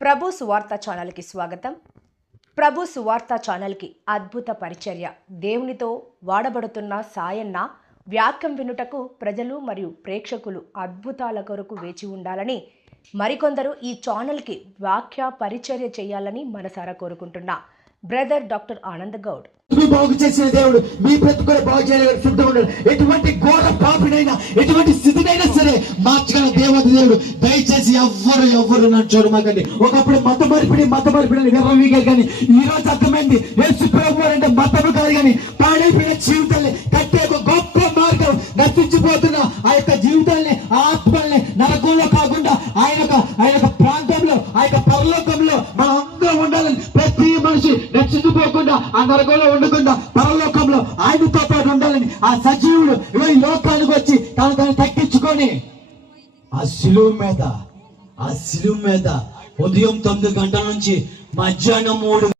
ప్రభు సువార్త ఛానల్కి స్వాగతం. ప్రభు సువార్త ఛానల్కి అద్భుత పరిచర్య దేవునితో వాడబడుతున్న సాయన్న వాక్యం వినుటకు ప్రజలు మరియు ప్రేక్షకులు అద్భుతాల కొరకు వేచి ఉండాలని, మరికొందరు ఈ ఛానల్కి వాక్య పరిచర్య చేయాలని మనసారా కోరుకుంటున్నా. Brother doctor Anand Goud. బాగు చేసిన దేవుడు మీ బ్రతుకు కూడా బాగు చేయగలిగిన సిద్ధంగా ఉన్నాడు. ఎటువంటి ఘోర పాపినైనా ఎటువంటి స్థితినైనా సరే మార్చగల దేవుడు. దయచేసి ఎవ్వరు నన్ను చూడమాకండి. ఒకప్పుడు మత మార్పిడి విర్రవీగా కానీ ఈ రోజు అర్థమైంది యేసు ప్రభువు అంటే మతము కాదు కానీ పాడైపోయిన జీవితాన్ని కట్టే ఒక గొప్ప మార్గం. నశించిపోతున్న ఆ యొక్క జీవితాన్ని, ఆత్మల్ని నరకంలో కాకుండా ఆయన ప్రాంతంలో, ఆ యొక్క పరలోకంలో మనం అందరం ఉండాలని, ప్రతి మనిషి నశించిపోకుండా ఆ నరకంలో ఉండకుండా పరలోకంలో ఆయనతో పాటు ఉండాలని ఆ సజీవుడు ఈ లోకానికి వచ్చి తను తగ్గించుకొని ఆ శిలువ మీద ఉదయం 9 గంటల నుంచి మధ్యాహ్నం 3